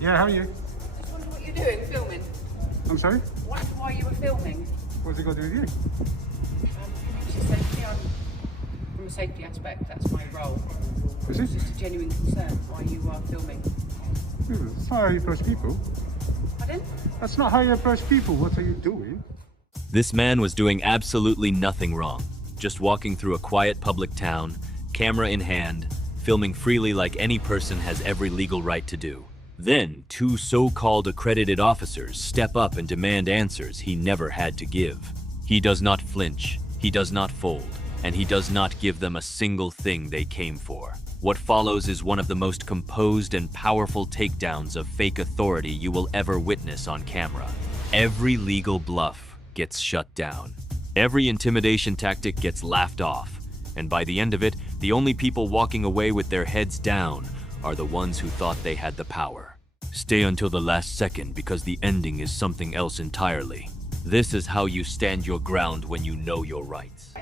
Yeah, how are you? Just wonder what you're doing, filming. I'm sorry? Wonder why you were filming. What's it got to do with you? Community safety. From a safety aspect, that's my role. Is it? It's just a genuine concern why you are filming. That's not how you approach people. Pardon? That's not how you approach people. What are you doing? This man was doing absolutely nothing wrong, just walking through a quiet public town, camera in hand, filming freely like any person has every legal right to do. Then, two so-called accredited officers step up and demand answers he never had to give. He does not flinch, he does not fold, and he does not give them a single thing they came for. What follows is one of the most composed and powerful takedowns of fake authority you will ever witness on camera. Every legal bluff gets shut down. Every intimidation tactic gets laughed off. And by the end of it, the only people walking away with their heads down are the ones who thought they had the power. Stay until the last second because the ending is something else entirely. This is how you stand your ground when you know your rights.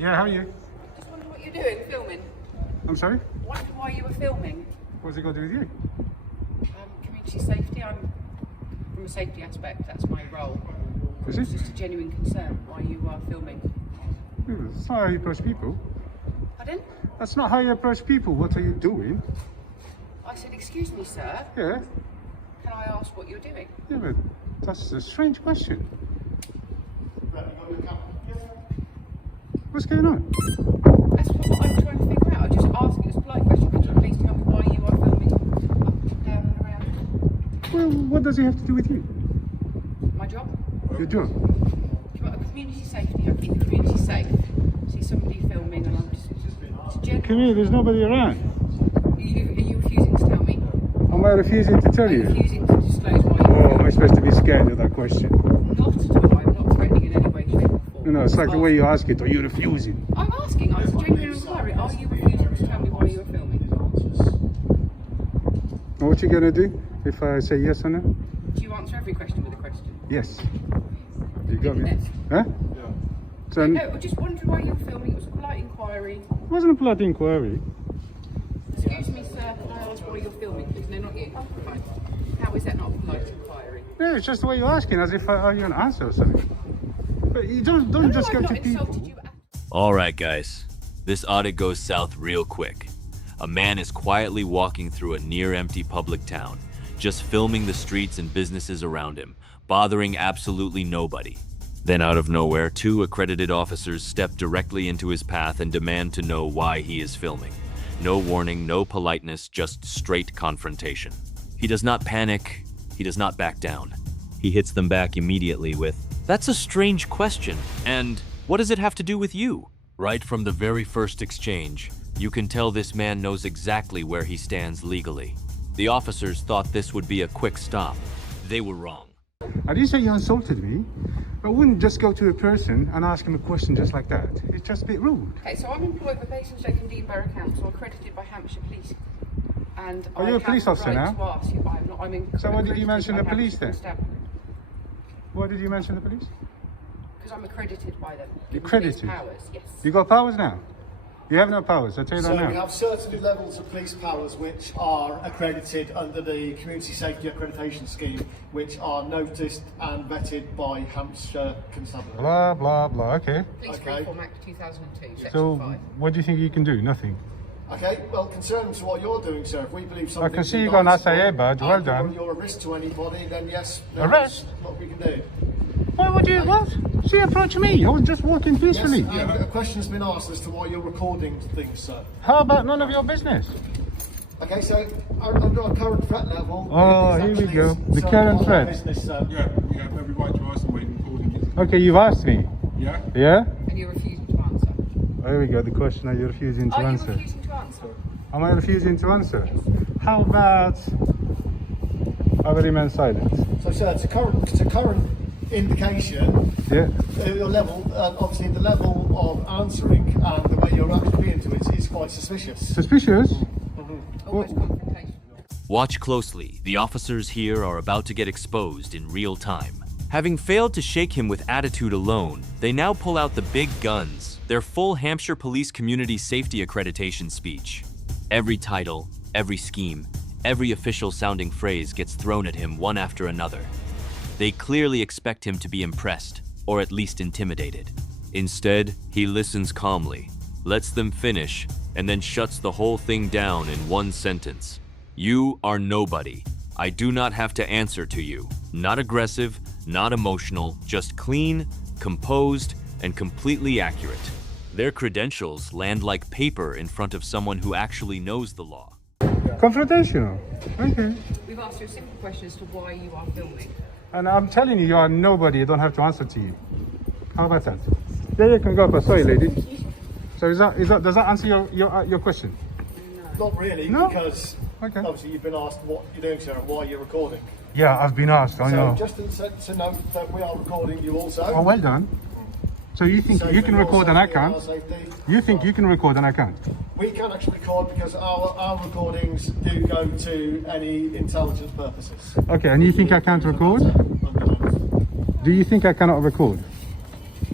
Yeah, how are you? Just wonder what you're doing, filming. I'm sorry? Wonder why you were filming. What's it got to do with you? Community safety. From a safety aspect, that's my role. Is it? It's just a genuine concern why you are filming. That's not how you approach people. Pardon? That's not how you approach people. What are you doing? I said, excuse me, sir. Yeah, Can I ask what you're doing? yeah, but that's a strange question. What's going on? That's what I'm trying to figure out. I just asked you this polite question. Could you please tell me why you are filming up and down and around? Well, what does it have to do with you? My job? Your job? Community safety. I keep the community safe. See somebody filming and I'm just... It's a general... Come here, there's nobody around. Are you refusing to tell me? Am I refusing to tell Are you you? refusing to disclose why you're Oh, am filming? I supposed to be scared of that question? Not at all. I'm not threatening in any way, shape or form. No, it's like the way you ask it. Are you refusing? I'm asking. It's a genuine inquiry. Are you refusing to tell me why you're filming? And what you gonna do if I say yes or no? Do you answer every question with a question? Yes. You got me? Yes. Huh? So, No, I just wondered why you were filming. It was a polite inquiry. it wasn't a blood inquiry. Excuse me, sir. Can I ask why you're filming, please? No, not you. Fine. How is that not a polite inquiry? No, it's just the way you're asking, as if are you an answer or something. But you don't No, just I've go not to people. insulted you at All right, guys. This audit goes south real quick. A man is quietly walking through a near-empty public town, just filming the streets and businesses around him, bothering absolutely nobody. Then out of nowhere, two accredited officers step directly into his path and demand to know why he is filming. No warning, no politeness, just straight confrontation. He does not panic, he does not back down. He hits them back immediately with, "That's a strange question, and what does it have to do with you?" Right from the very first exchange, you can tell this man knows exactly where he stands legally. The officers thought this would be a quick stop. They were wrong. I didn't say you insulted me. I wouldn't just go to a person and ask him a question just like that. It's just a bit rude. Okay, so I'm employed by Basingstoke and Dean Borough Council, accredited by Hampshire Police. And Are you a police officer now? To ask you, I'm not, So why did you mention the police then? Because Why did you mention the police? I'm accredited by them. Accredited? Police powers, yes. You got powers now? You have no powers, I'll tell you So that we now. have certain levels of police powers which are accredited under the Community Safety Accreditation Scheme, which are noticed and vetted by Hampshire Constabulary. Blah, blah, blah, okay. Police Okay. Reform Act 2002, Section So, 5. what do you think you can do? Nothing. Okay, well, concerning to what you're doing, sir, if we believe something... can see you got an SIA badge, well done. You're a risk to anybody, then yes, Arrest? that's what we can do. Why would you, what? See, approach me. I was just walking peacefully. Yes, a question's been asked as to why you're recording things, sir. How about none of your business? Okay, so under our current threat level... Oh, it is here we actually go. The certain current on our threat. Business, sir. Yeah, we have every right to ask them what you're recording is. Okay, you've asked me. Yeah? Yeah? And you're refusing to answer. There we go, the question that you're refusing to Are you answer. refusing to answer? Am I refusing to answer? How about I will remain silent? So, sir, it's a current indication. Yeah. Your level, obviously, the level of answering and the way you're actually being to it is quite suspicious. Suspicious? Almost confrontation. Watch closely. The officers here are about to get exposed in real time. Having failed to shake him with attitude alone, they now pull out the big guns, their full Hampshire Police Community Safety Accreditation speech. Every title, every scheme, Every official-sounding phrase gets thrown at him one after another. They clearly expect him to be impressed, or at least intimidated. Instead, he listens calmly, lets them finish, and then shuts the whole thing down in one sentence. You are nobody. I do not have to answer to you. Not aggressive, not emotional, just clean, composed, and completely accurate. Their credentials land like paper in front of someone who actually knows the law. Confrontational. Okay. We've asked you a simple question as to why you are filming. And I'm telling you, you are nobody. I don't have to answer to you. How about that? Yeah, you can go first. Sorry, lady. So does that answer your question? Not really, No? because Okay. obviously you've been asked what you're doing, sir, and why you're recording. Yeah, I've been asked. I know. So just to note that we are recording you also. Oh, well done. So you think So you for can your record and I safety and can't? our safety, You think you can record and I can't? we can actually record because our recordings do go to any intelligence purposes. Okay, and you think I can't record? Do you think I cannot record?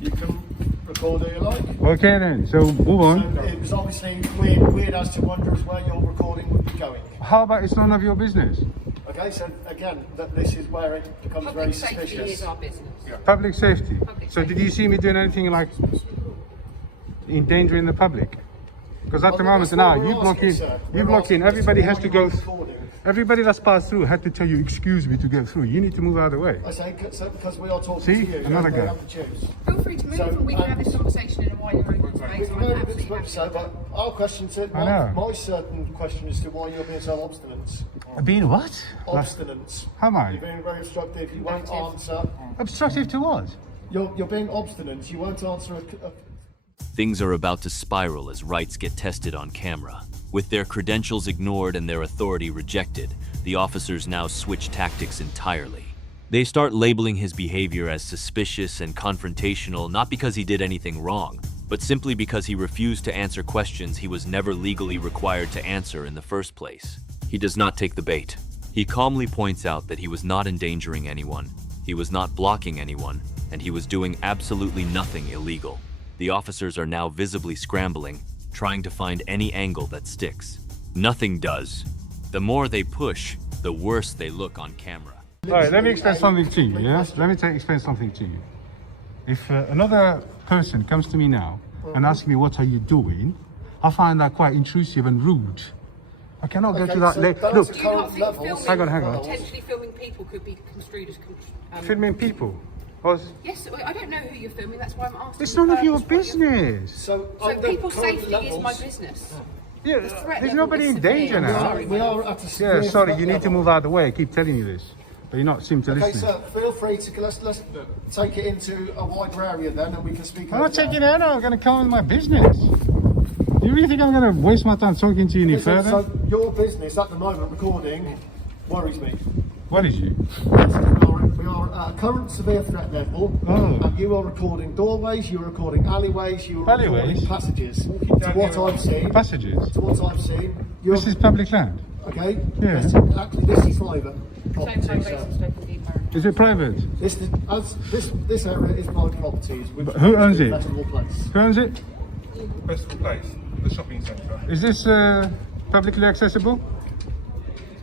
You can record who you like. Okay then, so move on. So it was obviously weird as to wonder as where your recording would be going. How about it's none of your business? Okay, so again, this is where it becomes very Public safety suspicious. is our business. Public safety. Public So did you see me doing anything like endangering the public? Because at the Well, moment that's now, what we're you block asking, in, sir. you We're block asking in, as to everybody why has to you're go, recording. everybody that's passed through had to tell you, excuse me to get through. You need to move out of the way. I say so because we are talking See? to you. Another and guy. they have to choose. Feel free to move So, and we can have this conversation in a wider open space. We I'm can go a bit absolutely much happy so, with but that. our question to I know. my certain question is to why you're being so obstinate. Being what? Obstinate. How am I? You're being very obstructive. You won't Combative. answer. Obstructive to what? You're being obstinate. You won't answer a Things are about to spiral as rights get tested on camera. With their credentials ignored and their authority rejected, the officers now switch tactics entirely. They start labeling his behavior as suspicious and confrontational, not because he did anything wrong, but simply because he refused to answer questions he was never legally required to answer in the first place. He does not take the bait. He calmly points out that he was not endangering anyone, he was not blocking anyone, and he was doing absolutely nothing illegal. The officers are now visibly scrambling, trying to find any angle that sticks. Nothing does. The more they push, the worse they look on camera. All right, let me explain something to you, yeah? Let me explain something to you. If another person comes to me now and asks me, what are you doing? I find that quite intrusive and rude. I cannot go to that so level. that's Look, a Do you not current think levels. filming, Hang on. potentially filming people could be construed as... filming people. Was, Yes, I don't know who you're filming, that's why I'm asking. it's the none of your purpose what you're- business. So, So under people's current safety is my levels, business. Yeah, threat there's level nobody is in danger severe. now. Sorry. we are at a severe Yeah, sorry, threat you need to level. move out of the way. I keep telling you this, but you're not seem to Okay, listen. sir, feel free to let's take it into a wider area then, and we can speak. I'm over not taking it that. out. I'm going to come on my business. Do you really think I'm going to waste my time talking to you any Okay, further? so your business at the moment, recording, worries me. What is you? Yes, we are at a current severe threat level, Oh. and you are recording doorways, you are recording alleyways, you are Alleyways? recording passages. To what I've seen, Passages. to what I've seen, you're, This is public land. okay. Yeah. Yes, actually, this is private Same property, time sir. basis, Stoke and Deeper. Is it private? This area is private properties. Which But who owns it? Investable place. Who owns it? Festival Place, the shopping centre. Is this publicly accessible?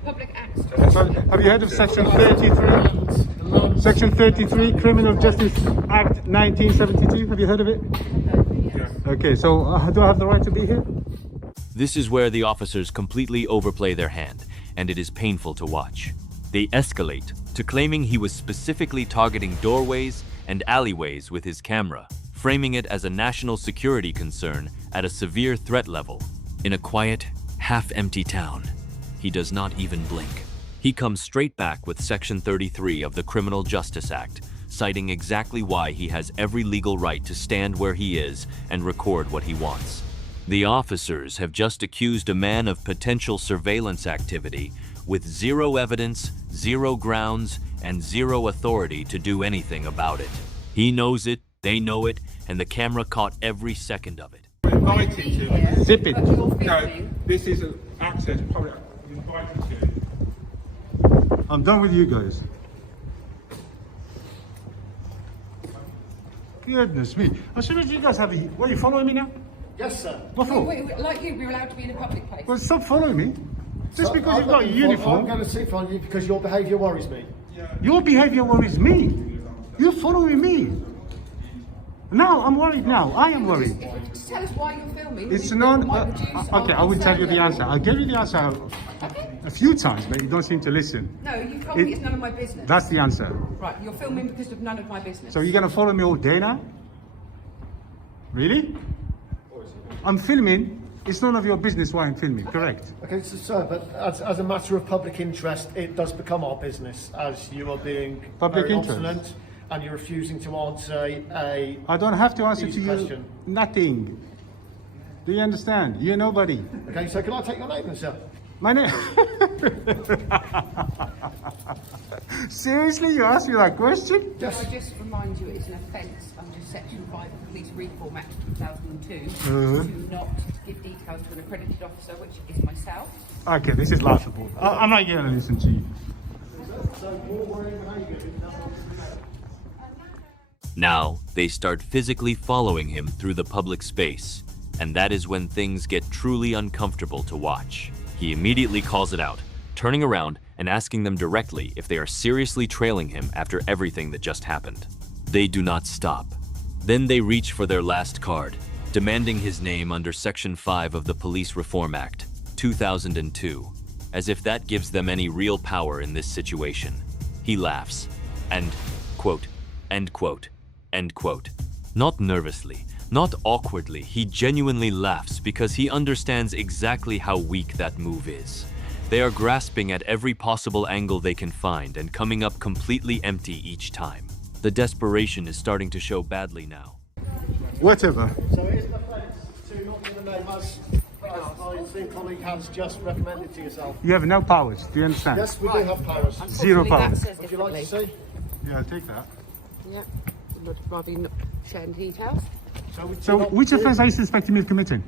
Public access. Have you heard of Section 33? Section 33, Criminal Justice Act 1972. Have you heard of it? Okay, so do I have the right to be here? This is where the officers completely overplay their hand, and it is painful to watch. They escalate to claiming he was specifically targeting doorways and alleyways with his camera, framing it as a national security concern at a severe threat level. In a quiet, half-empty town, he does not even blink. He comes straight back with Section 33 of the Criminal Justice Act, citing exactly why he has every legal right to stand where he is and record what he wants. The officers have just accused a man of potential surveillance activity with zero evidence, zero grounds, and zero authority to do anything about it. He knows it, they know it, and the camera caught every second of it. We're invited to. Zip it. But you're No, filming. this is an access public. We're invited to. I'm done with you guys. Goodness me. As soon as you guys have a... What, are you following me now? Yes, sir. What for? Like you, we're allowed to be in a public place. Well, stop following me. Just because you've got a I'm uniform. going to sit on you because your behaviour worries me. Your behaviour worries me. You're following me. Now I'm worried. Now I am worried. Just tell us why you're filming. It's we not. might reduce our Okay, I will tell you the concern answer. I gave you the answer a few times, but you don't seem to listen. level. No, you told me it's none of my business. That's the answer. Right, you're filming because of none of my business. So you're gonna follow me all day now? Really? I'm filming. It's none of your business why I'm filming. Correct. Okay, so, sir, but as a matter of public interest, it does become our business as you are being Public very interest? obstinate and you're refusing to answer a. I don't have to answer Easy to you question. nothing. Do you understand? You're nobody. Okay, so can I take your name then, sir? My name. Seriously, you asked me that question? Can I just remind you it's an offence under Section 5 of the Police Reform Act 2002 to not give details to an accredited officer, which is myself. Okay, this is laughable. I'm not going to listen to you. Now, they start physically following him through the public space, and that is when things get truly uncomfortable to watch. He immediately calls it out, turning around and asking them directly if they are seriously trailing him after everything that just happened. They do not stop. Then they reach for their last card, demanding his name under Section 5 of the Police Reform Act, 2002, as if that gives them any real power in this situation. He laughs, and, quote, end quote, end quote. Not nervously, not awkwardly, he genuinely laughs because he understands exactly how weak that move is. They are grasping at every possible angle they can find and coming up completely empty each time. The desperation is starting to show badly now. Whatever. So it is an offence to not give a name as my esteemed colleague has just recommended to yourself. You have no powers. Do you understand? Yes, we do have powers. Zero Unfortunately, powers. that says Would you like to differently. see? Yeah, I'll take that. Yeah, would rather not share details. So, which offence are you suspecting me of committing?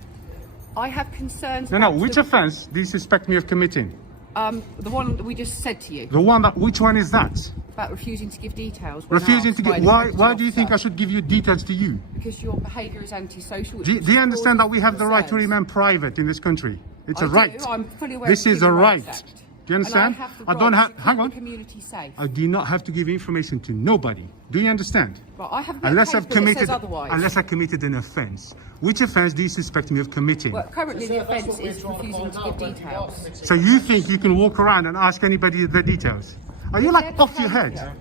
I have concerns. No, about which the, offence do you suspect me of committing? the one that we just said to you The one that, which one is that? about refusing to give details. when Refusing asked to by give, an why accredited do you think I officer. should give you details to you? Because your behaviour is antisocial. Do you understand that we have the right to remain private in this country? It's a right. I'm fully aware This of is the a Human right. Rights Act. Do you understand? And I have the I don't right have, to hang keep on. the community safe. I do not have to give information to nobody. Do you understand? Well, I have Unless I've committed, otherwise. unless I committed an offence. Which offence do you suspect me of committing? Well, currently the Sir, that's offence what we're is trying to refusing find to out give when you are details. committing So you think you can walk around and ask anybody the details? Are you like their off your head? behaviour.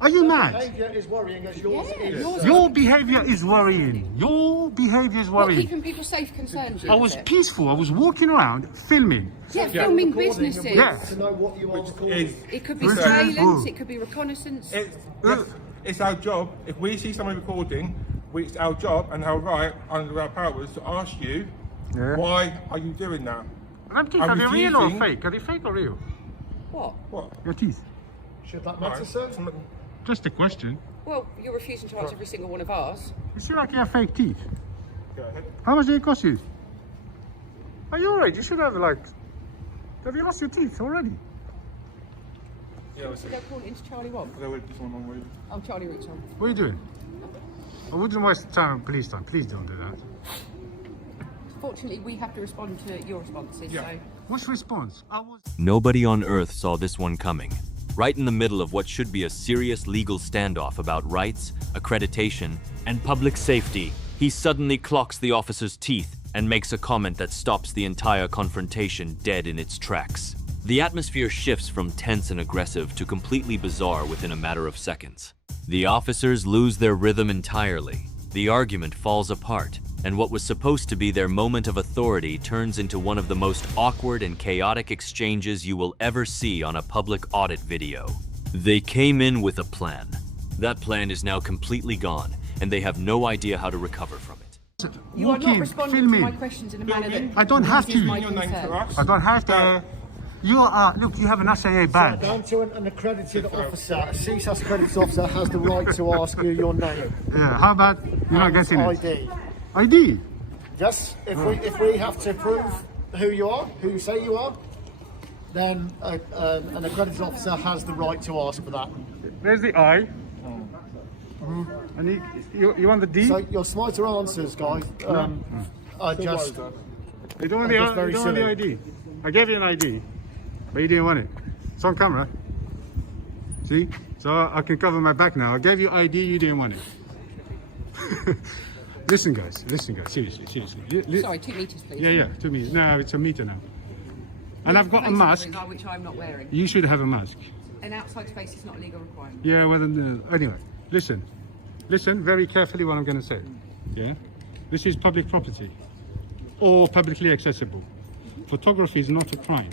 Are you mad? Behaviour is worrying as yours Yeah, is. yours- Your behaviour is worrying. Your behaviour is What, worrying. keeping people safe concerns you? I is was it? peaceful. I was walking around filming. Yeah, filming Recording and businesses. we Yeah. need to know what you are recording. Is It could be Which is surveillance, good. it could be reconnaissance. it's our job. If we see someone recording, it's our job and our right under our powers to ask you, Yeah. why are you doing that? Them teeth, I'm are they real or refusing- fake? Are they fake or real? What? What? Your teeth. Should that matter, sir? Just a question. Well, you're refusing to answer every single one of ours. You see like you have fake teeth. Go ahead. How much did it cost you? Are you alright? You should have like... Have you lost your teeth already? Yeah, listen. They'll call it into Charlie what? There will be someone on Oh, Charlie Roots on. What are you doing? I wouldn't waste time on police time. Please don't do that. Fortunately, we have to respond to your responses, Yeah. so... What's response? I was... Nobody on Earth saw this one coming. Right in the middle of what should be a serious legal standoff about rights, accreditation, and public safety, he suddenly clocks the officer's teeth and makes a comment that stops the entire confrontation dead in its tracks. The atmosphere shifts from tense and aggressive to completely bizarre within a matter of seconds. The officers lose their rhythm entirely. The argument falls apart, and what was supposed to be their moment of authority turns into one of the most awkward and chaotic exchanges you will ever see on a public audit video. They came in with a plan. That plan is now completely gone, and they have no idea how to recover from it. You are not Walking, responding filming. to my questions in a manner that... I don't have raises to. my Your name concern. for us. I don't have to... You are... Look, you have an SAA badge. Down to an accredited officer, a CSAS accredited officer has the right to ask you your name. Yeah, how about you're not getting it? ID. ID? Yes, if we have to prove who you are, who you say you are, then an accredited officer has the right to ask for that. There's the I. And you want the D? So your smarter answers, guys, are just... You don't want That's very the silly. ID. I gave you an ID. But you didn't want it. It's on camera. See? So I can cover my back now. I gave you ID, you didn't want it. Listen guys, seriously. Sorry, 2 metres please. Yeah, 2 meters. No, it's a meter now. And I've got a mask. Which I'm not wearing. You should have a mask. An outside space is not a legal requirement. Yeah, well, anyway, listen very carefully what I'm going to say. Yeah, this is public property or publicly accessible. Photography is not a crime.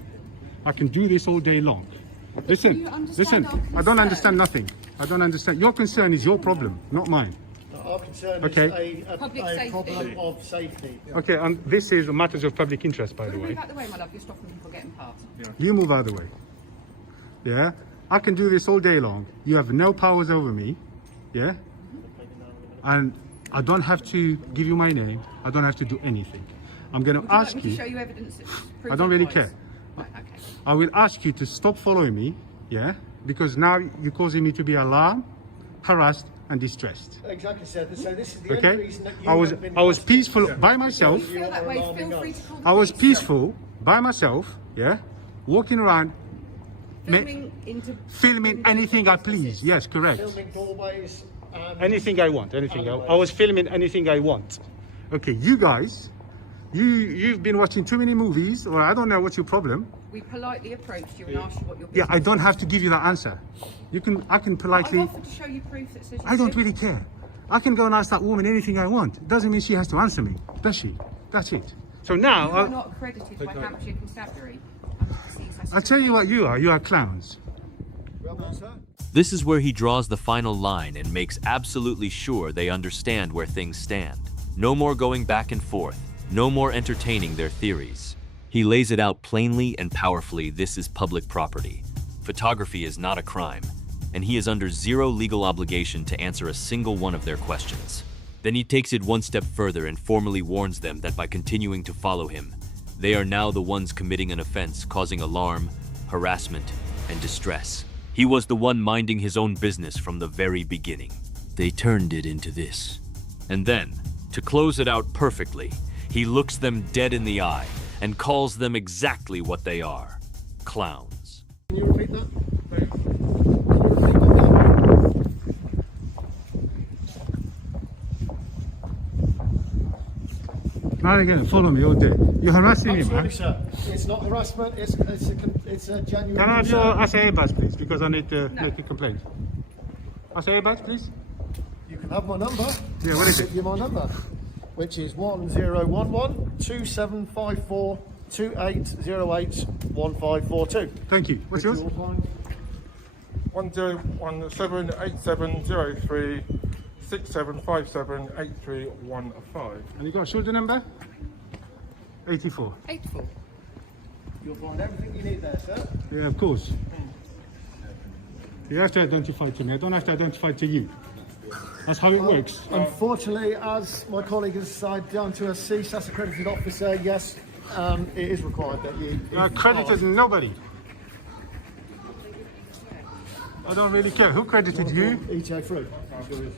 I can do this all day long. Listen, I don't understand nothing. I don't understand. Your concern is your problem, not mine. Our concern Okay. is a problem of safety. Okay, and this is matters of public interest, by the way. Move out the way, my love. You're stopping people getting past. You move out of the way. Yeah, I can do this all day long. You have no powers over me. Yeah, and I don't have to give you my name. I don't have to do anything. I'm going to ask Would you you. like me to show you evidence that proves I don't really otherwise? care. Right, okay. I will ask you to stop following me. Yeah, because now you're causing me to be alarmed, harassed, and distressed. Exactly, sir. So this is the Okay, only reason that you I was have been peaceful by myself. If you feel that way, feel free to call the I was police. peaceful by myself. Yeah, walking around, filming anything I please. Yes, correct. filming doorways. Anything I want. I was filming anything I want. Okay, you guys, you've been watching too many movies, or I don't know what's your problem. We politely approached you and asked you what your Yeah, I business don't have to give you that answer. I can was. politely. I've offered to show you proof that says you I don't did. really care. I can go and ask that woman anything I want. It doesn't mean she has to answer me, does she? That's it. So now, You are not accredited by Hampshire Constabulary. I'll tell you what you are. You are clowns. Well done, sir. This is where he draws the final line and makes absolutely sure they understand where things stand. No more going back and forth. No more entertaining their theories. He lays it out plainly and powerfully. This is public property. Photography is not a crime, and he is under zero legal obligation to answer a single one of their questions. Then he takes it one step further and formally warns them that by continuing to follow him, they are now the ones committing an offense, causing alarm, harassment, and distress. He was the one minding his own business from the very beginning. They turned it into this. And then, to close it out perfectly, he looks them dead in the eye and calls them exactly what they are: clowns. Can you repeat that? Now you're going to follow me all day. You're harassing me, man. Absolutely, sir. It's not harassment. It's a genuine. Can I have your concern. SA badge, please? Because I need to make a complaint. SA badge, please? You can have my number. Yeah, what is I'll it? give you my number, which is 1011 2754 2808 1542. Thank you. What's yours? 10178703 67578315. And you got a shoulder number? 84. 84. You'll find everything you need there, sir. Yeah, of course. You have to identify to me. I don't have to identify to you. That's how it works. Unfortunately, as my colleague has said, down to a CSAS accredited officer, yes, it is required that you. Credited nobody. I don't really care. Who credited you? ETA through.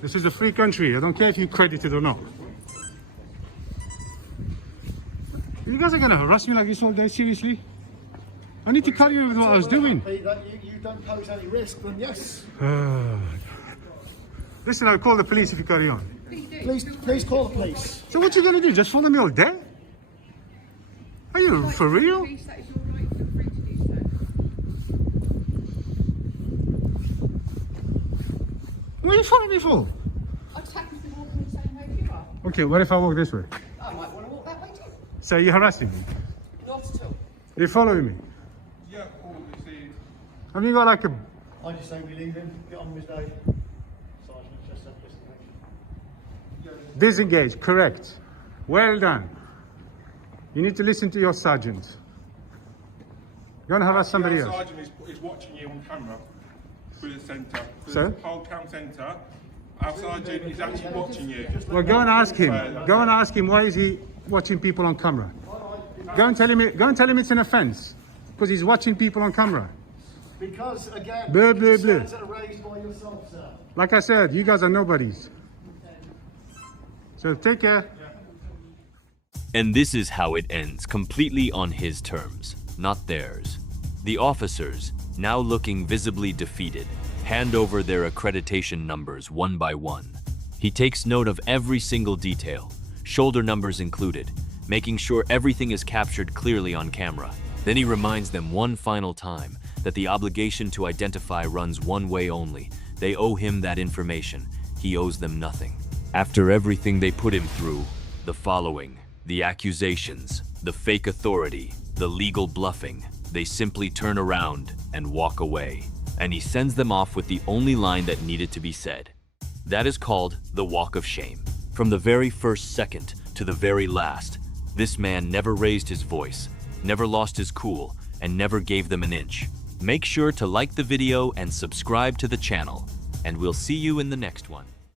This is a free country. I don't care if you credited or not. You guys are going to harass me like this all day, seriously? I need to carry you with what I was doing. That you don't pose any risk, then yes. Listen, I'll call the police if you carry on. Please call the police. So what you going to do? Just follow me all day? Are you for real? That is your right. Feel free to do so. What are you following me for? I just happen to be walking the same way you are. Okay, what if I walk this way? I might want to walk that way too. So you're harassing me? Not at all. You're following me? Yeah, all we see. Have you got like a... I just say we leave him, get on with his day. Sergeant, just have disengage. Disengage, correct. Well done. You need to listen to your sergeant. You're gonna harass somebody Our else. sergeant is watching you on camera through the centre. Through So? the whole town centre. Our sergeant is actually watching you. Well, go and ask him. Go and ask him why is he watching people on camera. Go and tell him. Go and tell him it's an offence because he's watching people on camera. Because again, Blah, blah, blah. concerns are raised by yourself, sir. Like I said, you guys are nobodies. So take care. And this is how it ends, completely on his terms, not theirs. The officers, now looking visibly defeated, hand over their accreditation numbers one by one. He takes note of every single detail, shoulder numbers included, making sure everything is captured clearly on camera. Then he reminds them one final time that the obligation to identify runs one way only. They owe him that information. He owes them nothing. After everything they put him through, the following, the accusations, the fake authority, the legal bluffing, they simply turn around and walk away. And he sends them off with the only line that needed to be said. That is called the walk of shame. From the very first second to the very last, this man never raised his voice, never lost his cool, and never gave them an inch. Make sure to like the video and subscribe to the channel, and we'll see you in the next one.